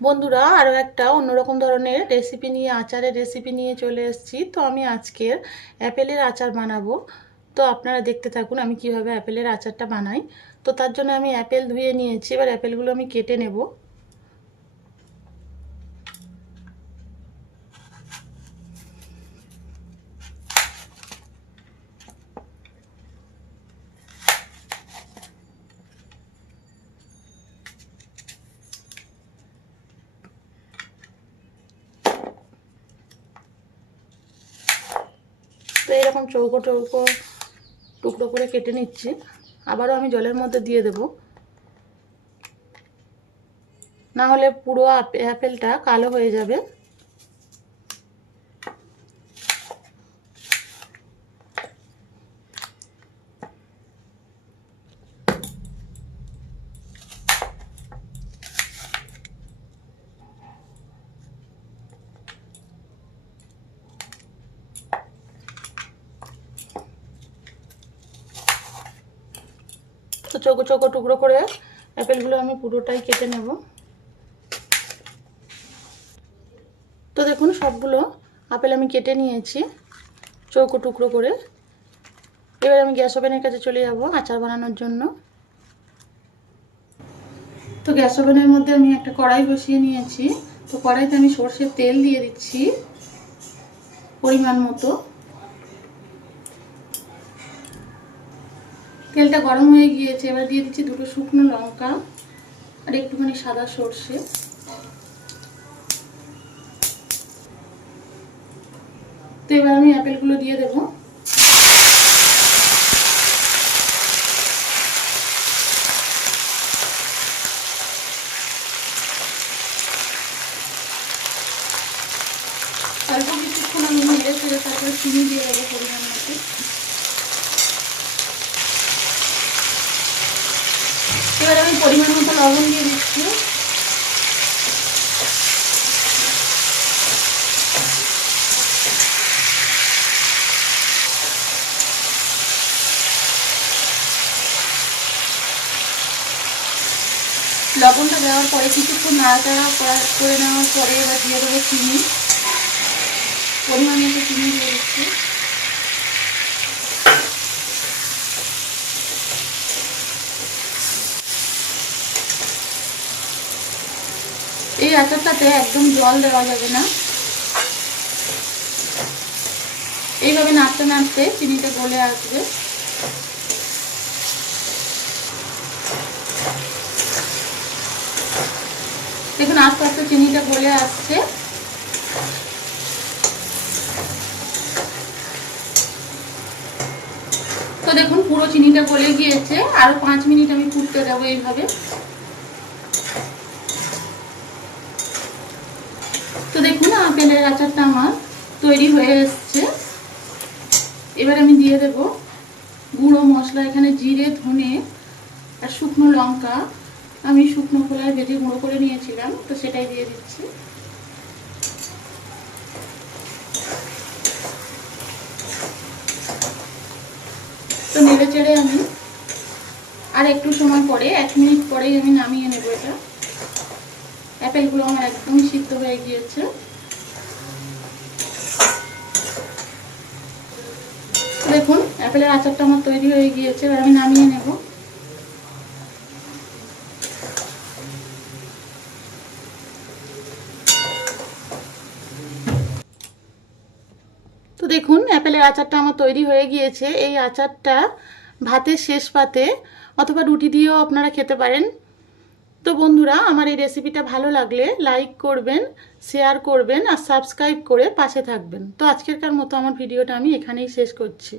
বন্ধুরা আরও একটা অন্যরকম ধরনের রেসিপি নিয়ে আচারের রেসিপি নিয়ে চলে এসেছি। তো আমি আজকের অ্যাপেলের আচার বানাবো। তো আপনারা দেখতে থাকুন আমি কিভাবে অ্যাপেলের আচারটা বানাই। তো তার জন্য আমি অ্যাপেল ধুয়ে নিয়েছি, এবার অ্যাপেলগুলো আমি কেটে নেব। তো এরকম চৌকো চৌকো টুকরো করে কেটে নিচ্ছি। আবারও আমি জলের মধ্যে দিয়ে দেব, না হলে পুরো অ্যাপেলটা কালো হয়ে যাবে। তো চৌকো চৌকো টুকরো করে অ্যাপেলগুলো আমি পুরোটাই কেটে নেব। তো দেখুন সবগুলো আপেল আমি কেটে নিয়েছি চৌকো টুকরো করে। এবার আমি গ্যাস ওভেনের কাছে চলে যাব আচার বানানোর জন্য। তো গ্যাস ওভেনের মধ্যে আমি একটা কড়াই বসিয়ে নিয়েছি। তো কড়াইতে আমি সরষের তেল দিয়ে দিচ্ছি পরিমাণ মতো। তেলটা গরম হয়ে গিয়েছে, এবার দিয়ে দিচ্ছি দুটো শুকনো লঙ্কা আর একটুখানি সাদা সরষে। তো এবার আমি অ্যাপেলগুলো দিয়ে দেবো। অল্প কিছুক্ষণ আমি নেড়ে ফেলে তারপরে চিনি দিয়ে দেবো পরিমাণ মতো। এবার আমি পরিমাণ মতো লবণ দিয়ে দিচ্ছি। লবণটা দেওয়ার পরে কিছুক্ষণ নাড়াচাড়া করে নেওয়ার পরে এবার দিয়ে দেবো চিনি। পরিমাণ মতো চিনি দিয়ে দিচ্ছি। এই আচারটাতে একদম জল দেওয়া যাবে না। এইভাবে নাড়তে নাড়তে চিনিটা গলে আসবে। দেখুন আস্তে আস্তে চিনিটা গলে আসছে। তো দেখুন পুরো চিনিটা গলে গিয়েছে, আরো 5 মিনিট আমি ফুটতে দেবো এইভাবে। তো দেখুন আপেলের আচারটা আমার তৈরি হয়ে এসছে। এবার আমি দিয়ে দেব গুঁড়ো মশলা, এখানে জিরে ধনে আর শুকনো লঙ্কা আমি শুকনো খোলায় ভেজে গুঁড়ো করে নিয়েছিলাম, তো সেটাই দিয়ে দিচ্ছি। তো নেড়ে চেড়ে আমি আর একটু সময় পরে 1 মিনিট পরেই আমি নামিয়ে নেব। এটা অ্যাপেলগুলো আমার একদমই সিদ্ধ হয়ে গিয়েছে। দেখুন অ্যাপেলের আচারটা আমার তৈরি হয়ে গিয়েছে, এবার আমি নামিয়ে নেব। তো দেখুন অ্যাপেলের আচারটা আমার তৈরি হয়ে গিয়েছে। এই আচারটা ভাতের শেষ পাতে অথবা রুটি দিয়েও আপনারা খেতে পারেন। তো বন্ধুরা আমার এই রেসিপিটা ভালো লাগলে লাইক করবেন, শেয়ার করবেন আর সাবস্ক্রাইব করে পাশে থাকবেন। তো আজকেরকার মতো আমার ভিডিওটা আমি এখানেই শেষ করছি।